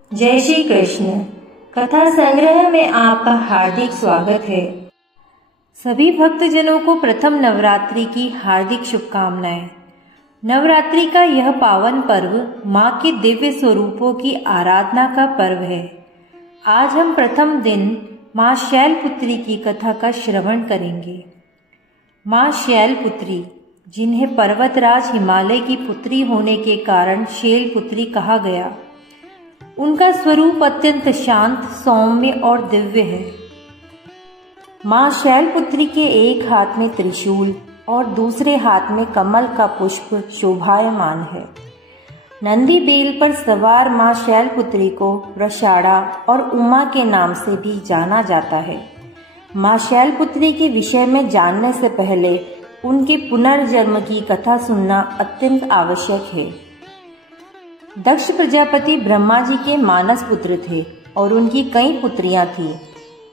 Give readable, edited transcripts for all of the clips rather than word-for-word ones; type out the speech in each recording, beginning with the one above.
जय श्री कृष्ण। कथा संग्रह में आपका हार्दिक स्वागत है। सभी भक्तजनों को प्रथम नवरात्रि की हार्दिक शुभकामनाएं। नवरात्रि का यह पावन पर्व माँ के दिव्य स्वरूपों की आराधना का पर्व है। आज हम प्रथम दिन माँ शैलपुत्री की कथा का श्रवण करेंगे। माँ शैलपुत्री, जिन्हें पर्वतराज हिमालय की पुत्री होने के कारण शैलपुत्री कहा गया, उनका स्वरूप अत्यंत शांत, सौम्य और दिव्य है। माँ शैलपुत्री के एक हाथ में त्रिशूल और दूसरे हाथ में कमल का पुष्प शोभायमान है। नंदी बेल पर सवार माँ शैलपुत्री को वृषाड़ा और उमा के नाम से भी जाना जाता है। माँ शैलपुत्री के विषय में जानने से पहले उनके पुनर्जन्म की कथा सुनना अत्यंत आवश्यक है। दक्ष प्रजापति ब्रह्मा जी के मानस पुत्र थे और उनकी कई पुत्रियां थीं।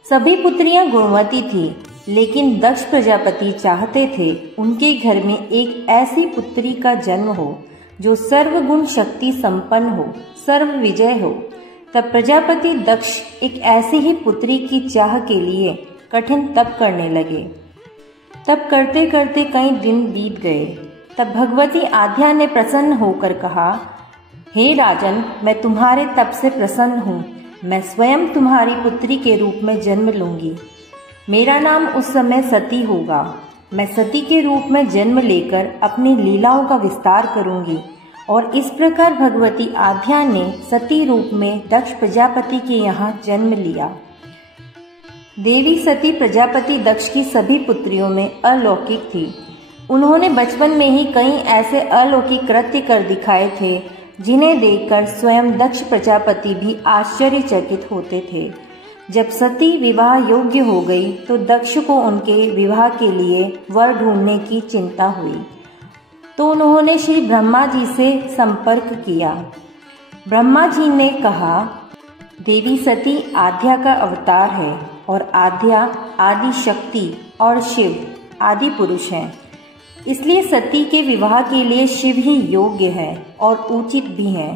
सभी पुत्रियां गुणवती थीं, लेकिन दक्ष प्रजापति चाहते थे उनके घर में एक ऐसी पुत्री का जन्म हो जो सर्वगुण शक्ति संपन्न हो, सर्व विजय हो। तब प्रजापति दक्ष एक ऐसी ही पुत्री की चाह के लिए कठिन तप करने लगे। तप करते करते कई दिन बीत गए। तब भगवती आद्या ने प्रसन्न होकर कहा, हे राजन, मैं तुम्हारे तप से प्रसन्न हूँ। मैं स्वयं तुम्हारी पुत्री के रूप में जन्म लूंगी। मेरा नाम उस समय सती होगा। मैं सती के रूप में जन्म लेकर अपनी लीलाओं का विस्तार करूंगी। और इस प्रकार भगवती आद्या ने सती रूप में दक्ष प्रजापति के यहाँ जन्म लिया। देवी सती प्रजापति दक्ष की सभी पुत्रियों में अलौकिक थी। उन्होंने बचपन में ही कई ऐसे अलौकिक कृत्य कर दिखाए थे जिन्हें देखकर स्वयं दक्ष प्रजापति भी आश्चर्यचकित होते थे। जब सती विवाह योग्य हो गई तो दक्ष को उनके विवाह के लिए वर ढूंढने की चिंता हुई, तो उन्होंने श्री ब्रह्मा जी से संपर्क किया। ब्रह्मा जी ने कहा, देवी सती आद्या का अवतार है और आद्या आदि शक्ति और शिव आदि पुरुष हैं। इसलिए सती के विवाह के लिए शिव ही योग्य है और उचित भी है।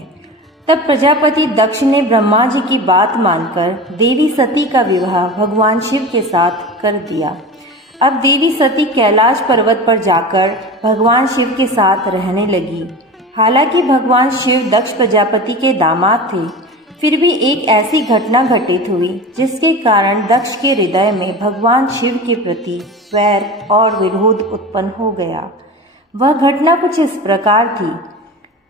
तब प्रजापति दक्ष ने ब्रह्मा जी की बात मानकर देवी सती का विवाह भगवान शिव के साथ कर दिया। अब देवी सती कैलाश पर्वत पर जाकर भगवान शिव के साथ रहने लगी। हालांकि भगवान शिव दक्ष प्रजापति के दामाद थे, फिर भी एक ऐसी घटना घटित हुई जिसके कारण दक्ष के हृदय में भगवान शिव के प्रति वैर और विरोध उत्पन्न हो गया। वह घटना कुछ इस प्रकार थी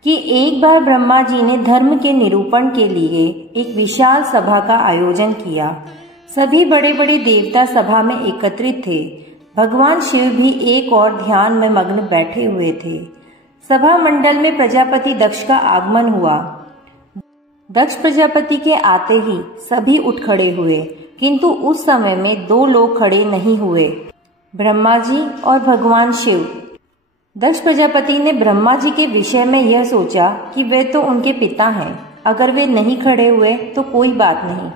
कि एक बार ब्रह्मा जी ने धर्म के निरूपण के लिए एक विशाल सभा का आयोजन किया। सभी बड़े बड़े देवता सभा में एकत्रित थे। भगवान शिव भी एक और ध्यान में मग्न बैठे हुए थे। सभा मंडल में प्रजापति दक्ष का आगमन हुआ। दक्ष प्रजापति के आते ही सभी उठ खड़े हुए, किंतु उस समय में दो लोग खड़े नहीं हुए, ब्रह्मा जी और भगवान शिव। दक्ष प्रजापति ने ब्रह्मा जी के विषय में यह सोचा कि वे तो उनके पिता हैं, अगर वे नहीं खड़े हुए तो कोई बात नहीं,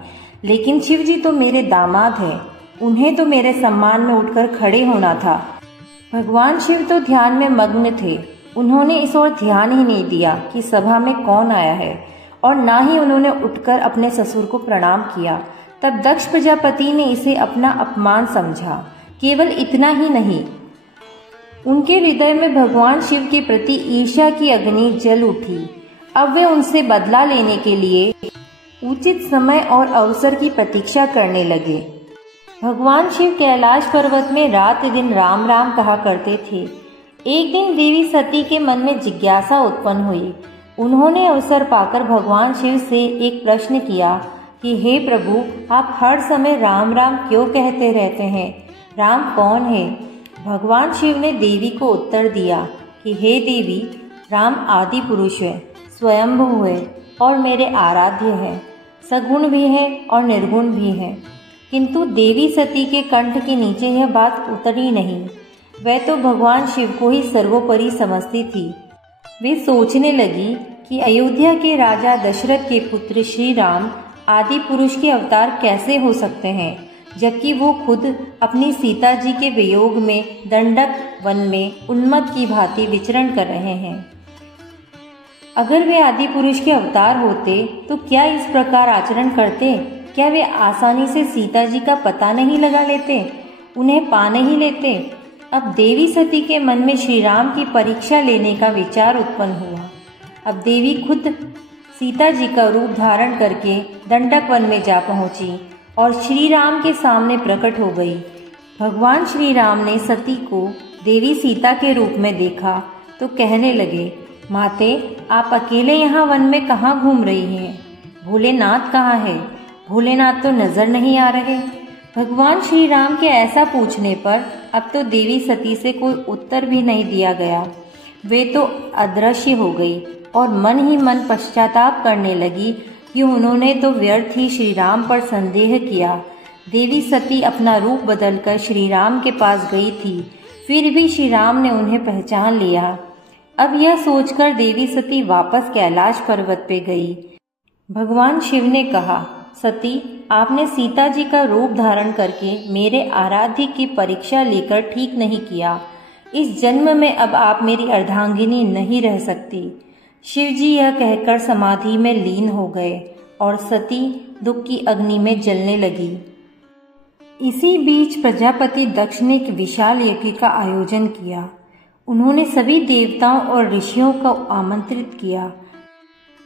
लेकिन शिव जी तो मेरे दामाद हैं, उन्हें तो मेरे सम्मान में उठकर खड़े होना था। भगवान शिव तो ध्यान में मग्न थे। उन्होंने इस ओर ध्यान ही नहीं दिया कि सभा में कौन आया है, और ना ही उन्होंने उठकर अपने ससुर को प्रणाम किया। तब दक्ष प्रजापति ने इसे अपना अपमान समझा। केवल इतना ही नहीं, उनके हृदय में भगवान शिव के प्रति ईर्ष्या की अग्नि जल उठी। अब वे उनसे बदला लेने के लिए उचित समय और अवसर की प्रतीक्षा करने लगे। भगवान शिव कैलाश पर्वत में रात दिन राम राम कहा करते थे। एक दिन देवी सती के मन में जिज्ञासा उत्पन्न हुई। उन्होंने अवसर पाकर भगवान शिव से एक प्रश्न किया कि हे प्रभु, आप हर समय राम राम क्यों कहते रहते हैं? राम कौन है? भगवान शिव ने देवी को उत्तर दिया कि हे देवी, राम आदि पुरुष है, स्वयंभू है और मेरे आराध्य है, सगुण भी है और निर्गुण भी है। किंतु देवी सती के कंठ के नीचे यह बात उतरी नहीं। वह तो भगवान शिव को ही सर्वोपरि समझती थी। वे सोचने लगी कि अयोध्या के राजा दशरथ के पुत्र श्री राम आदि पुरुष के अवतार कैसे हो सकते हैं, जबकि वो खुद अपनी सीता जी के वियोग में दंडक वन में उन्मत्त की भांति विचरण कर रहे हैं। अगर वे आदि पुरुष के अवतार होते तो क्या इस प्रकार आचरण करते? क्या वे आसानी से सीता जी का पता नहीं लगा लेते, उन्हें पा नहीं लेते? अब देवी सती के मन में श्री राम की परीक्षा लेने का विचार उत्पन्न हुआ। अब देवी खुद सीता जी का रूप धारण करके दंडक वन में जा पहुंची और श्री राम के सामने प्रकट हो गई। भगवान श्री राम ने सती को देवी सीता के रूप में देखा तो कहने लगे, माते, आप अकेले यहाँ वन में कहाँ घूम रही हैं? भोलेनाथ कहाँ है? भोलेनाथ तो नजर नहीं आ रहे। भगवान श्री राम के ऐसा पूछने पर अब तो देवी सती से कोई उत्तर भी नहीं दिया गया। वे तो अदृश्य हो गई और मन ही मन पश्चाताप करने लगी कि उन्होंने तो व्यर्थ ही श्री राम पर संदेह किया। देवी सती अपना रूप बदलकर श्री राम के पास गई थी, फिर भी श्री राम ने उन्हें पहचान लिया। अब यह सोचकर देवी सती वापस कैलाश पर्वत पे गई। भगवान शिव ने कहा, सती, आपने सीता जी का रूप धारण करके मेरे आराध्य की परीक्षा लेकर ठीक नहीं किया। इस जन्म में अब आप मेरी अर्धांगिनी नहीं रह सकती। शिव जी यह कहकर समाधि में लीन हो गए और सती दुख की अग्नि में जलने लगी। इसी बीच प्रजापति दक्ष ने एक विशाल यज्ञ का आयोजन किया। उन्होंने सभी देवताओं और ऋषियों को आमंत्रित किया,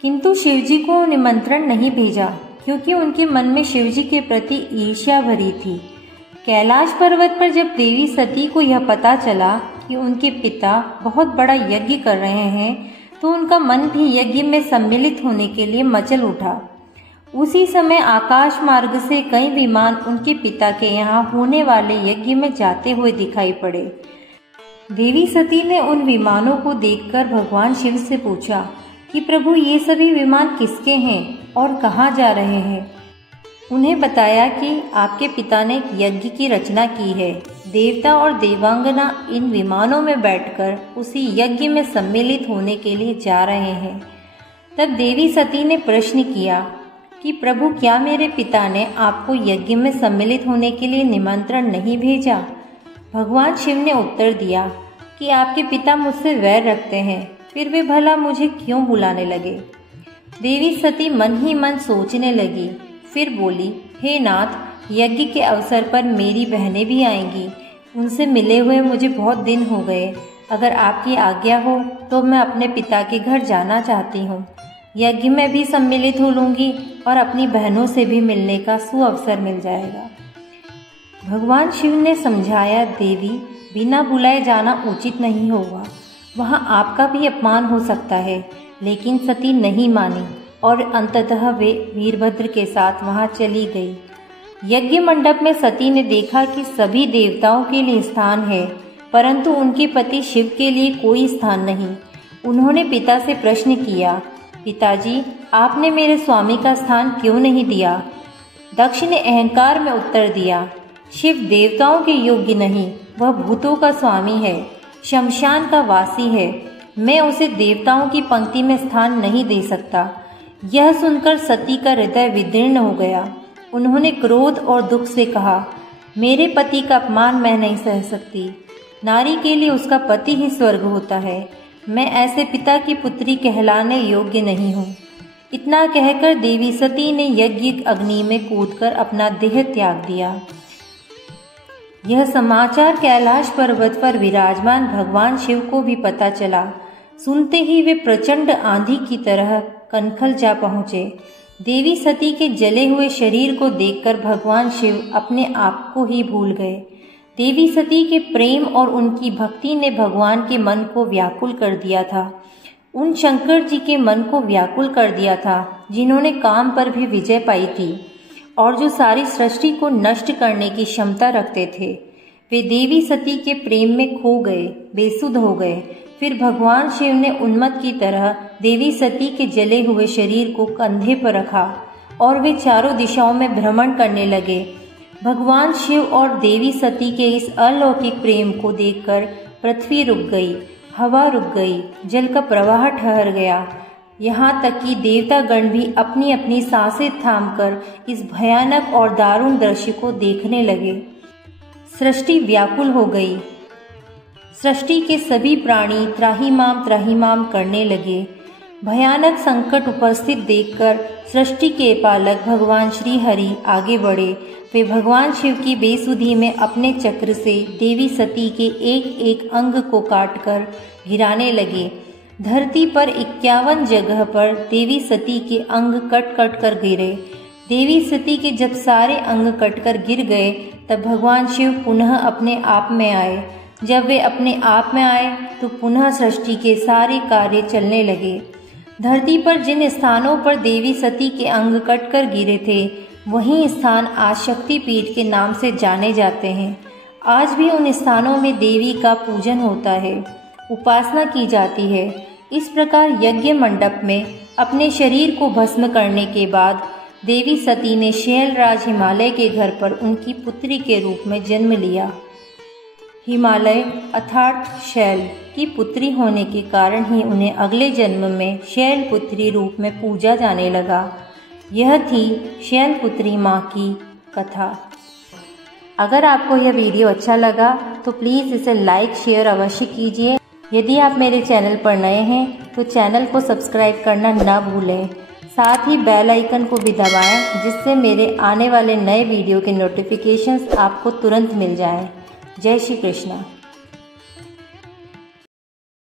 किंतु शिवजी को निमंत्रण नहीं भेजा क्योंकि उनके मन में शिवजी के प्रति ईर्ष्या भरी थी। कैलाश पर्वत पर जब देवी सती को यह पता चला कि उनके पिता बहुत बड़ा यज्ञ कर रहे हैं तो उनका मन भी यज्ञ में सम्मिलित होने के लिए मचल उठा। उसी समय आकाश मार्ग से कई विमान उनके पिता के यहाँ होने वाले यज्ञ में जाते हुए दिखाई पड़े। देवी सती ने उन विमानों को देखकर भगवान शिव से पूछा कि प्रभु, ये सभी विमान किसके हैं और कहाँ जा रहे हैं? उन्हें बताया कि आपके पिता ने एक यज्ञ की रचना की है। देवता और देवांगना इन विमानों में बैठकर उसी यज्ञ में सम्मिलित होने के लिए जा रहे हैं। तब देवी सती ने प्रश्न किया कि प्रभु, क्या मेरे पिता ने आपको यज्ञ में सम्मिलित होने के लिए निमंत्रण नहीं भेजा? भगवान शिव ने उत्तर दिया कि आपके पिता मुझसे वैर रखते हैं, फिर वे भला मुझे क्यों बुलाने लगे? देवी सती मन ही मन सोचने लगी, फिर बोली, हे नाथ, यज्ञ के अवसर पर मेरी बहनें भी आएंगी। उनसे मिले हुए मुझे बहुत दिन हो गए। अगर आपकी आज्ञा हो तो मैं अपने पिता के घर जाना चाहती हूँ। यज्ञ में भी सम्मिलित हो लूँगी और अपनी बहनों से भी मिलने का सुअवसर मिल जाएगा। भगवान शिव ने समझाया, देवी, बिना बुलाए जाना उचित नहीं होगा। वहाँ आपका भी अपमान हो सकता है। लेकिन सती नहीं मानी और अंततः वे वीरभद्र के साथ वहाँ चली गई। यज्ञ मंडप में सती ने देखा कि सभी देवताओं के लिए स्थान है, परंतु उनके पति शिव के लिए कोई स्थान नहीं। उन्होंने पिता से प्रश्न किया, पिताजी, आपने मेरे स्वामी का स्थान क्यों नहीं दिया? दक्ष ने अहंकार में उत्तर दिया, शिव देवताओं के योग्य नहीं, वह भूतों का स्वामी है, शमशान का वासी है। मैं उसे देवताओं की पंक्ति में स्थान नहीं दे सकता। यह सुनकर सती का हृदय विदीर्ण हो गया। उन्होंने क्रोध और दुख से कहा, मेरे पति का अपमान मैं नहीं सह सकती। नारी के लिए उसका पति ही स्वर्ग होता है। मैं ऐसे पिता की पुत्री कहलाने योग्य नहीं हूँ। इतना कहकर देवी सती ने यज्ञ अग्नि में कूदकर अपना देह त्याग दिया। यह समाचार कैलाश पर्वत पर विराजमान भगवान शिव को भी पता चला। सुनते ही वे प्रचंड आंधी की तरह कनखल जा पहुँचे। देवी सती के जले हुए शरीर को देखकर भगवान शिव अपने आप को ही भूल गए। देवी सती के प्रेम और उनकी भक्ति ने भगवान के मन को व्याकुल कर दिया था। उन शंकर जी के मन को व्याकुल कर दिया था जिन्होंने काम पर भी विजय पाई थी और जो सारी सृष्टि को नष्ट करने की क्षमता रखते थे। वे देवी सती के प्रेम में खो गए, बेसुध हो गए। फिर भगवान शिव ने उन्मत्त की तरह देवी सती के जले हुए शरीर को कंधे पर रखा और वे चारों दिशाओं में भ्रमण करने लगे। भगवान शिव और देवी सती के इस अलौकिक प्रेम को देखकर पृथ्वी रुक गई, हवा रुक गई, जल का प्रवाह ठहर गया। यहाँ तक कि देवतागण भी अपनी अपनी सांसें थामकर इस भयानक और दारुण दृश्य को देखने लगे। सृष्टि व्याकुल हो गई। सृष्टि के सभी प्राणी त्राहिमाम त्राहिमाम करने लगे। भयानक संकट उपस्थित देखकर सृष्टि के पालक भगवान श्री हरि आगे बढ़े। वे भगवान शिव की बेसुधी में अपने चक्र से देवी सती के एक एक अंग को काटकर गिराने लगे। धरती पर 51 जगह पर देवी सती के अंग कट कट कर गिरे। देवी सती के जब सारे अंग कटकर गिर गए तब भगवान शिव पुनः अपने आप में आए। जब वे अपने आप में आए तो पुनः सृष्टि के सारे कार्य चलने लगे। धरती पर जिन स्थानों पर देवी सती के अंग कटकर गिरे थे वही स्थान आज शक्तिपीठ के नाम से जाने जाते हैं। आज भी उन स्थानों में देवी का पूजन होता है, उपासना की जाती है। इस प्रकार यज्ञ मंडप में अपने शरीर को भस्म करने के बाद देवी सती ने शैलराज हिमालय के घर पर उनकी पुत्री के रूप में जन्म लिया। हिमालय अर्थात शैल की पुत्री होने के कारण ही उन्हें अगले जन्म में शैलपुत्री रूप में पूजा जाने लगा। यह थी शैलपुत्री माँ की कथा। अगर आपको यह वीडियो अच्छा लगा तो प्लीज़ इसे लाइक शेयर अवश्य कीजिए। यदि आप मेरे चैनल पर नए हैं तो चैनल को सब्सक्राइब करना ना भूलें। साथ ही बेल आइकन को भी दबाएं जिससे मेरे आने वाले नए वीडियो के नोटिफिकेशंस आपको तुरंत मिल जाएं। जय श्री कृष्ण।